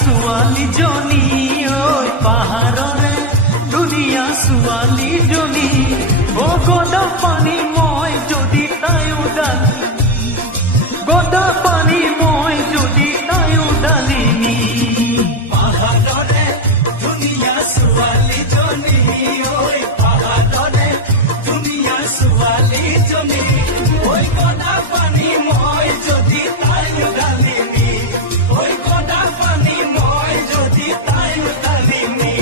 ছোৱালী জনী ঐ পাহাৰৰে ধুনীয়া ছোৱালী জনী অ গদা পানী মই যদি তাই উদালি গদা পানী মই যদি তাই উদালিনি পাহাৰৰে ধুনীয়া ছোৱালী জনী ঐ পাহাৰৰে ধুনীয়া ছোৱালী জনী ঐ গদা পানী মই যদি তাই উদালিনি ঐ গদা পানী মই যদি তাই উদালিনি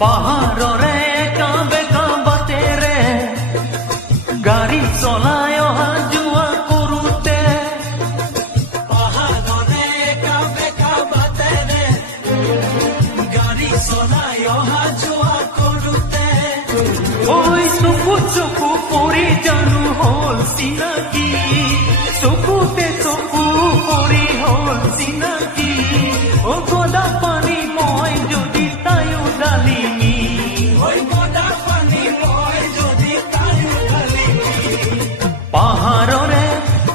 পাহাৰৰে কাঁবে কাঁবাতেৰে গাড়ী চলাই অহা যোৱা কৰোঁতে পাহাৰৰে কাঁবে কাঁবাতেৰে গাড়ী চলাই অহা যোৱা কৰোঁতে ঐ চকু চকু পৰি জানো হ'ল চিনাকি চকুতে চকু পৰি হ'ল চিনাকি অ গদা পানী মই যদি তাই উদালিনি ঐ গদা পানী মই যদি তাই উদালিনি পাহাৰৰে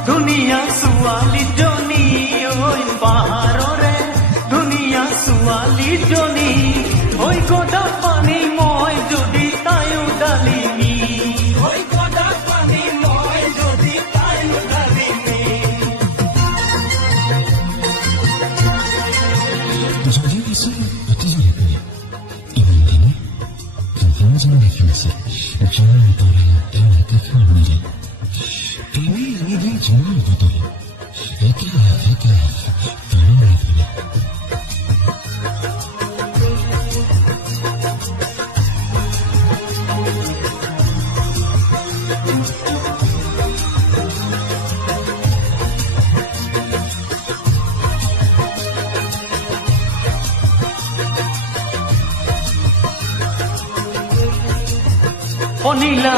ধুনীয়া ছোৱালী জনী ঐ পাহাৰৰে ধুনীয়া ছোৱালী জনী ঐ গদা পানী মই যদি তাই উদালিনি ঐ গদা পানী মই যদি তাই উদালিনি যদিও আছে অতিজনে পৰি ইমান দিনে কামজনে দেখিছে যাৰ দৰে তেওঁ একেখন মিলে প্ৰেমী আনিলে জনৰ বদলে একে তৰণি ফেলে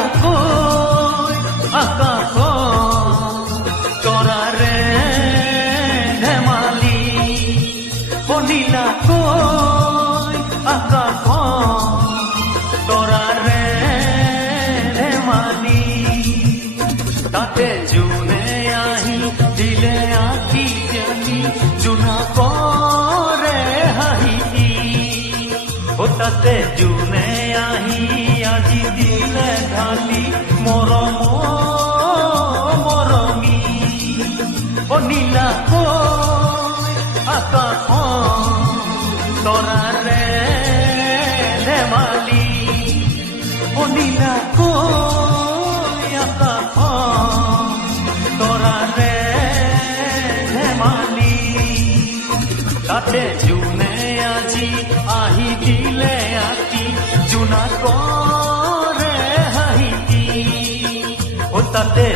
নীলাকৈ আকাশ তৰাৰে ধেমালি নীলাকৈ আকাশ তৰাৰে ধেমালি তাতে জোনে আহি দিলে আঁকি জানি জোনাকৰে হাঁহি ও তাতে জোনে আহি আজি দিলে ঢালি মৰম মৰমী ও নীলাকৈ আকাশ তৰাৰে ধেমালি ও নীলাকৈ আকাশ তৰাৰে ধেমালি তাতে জোনে আজি আহি দিলে আঁকি জোনাকৰে হাঁহি ও তাতে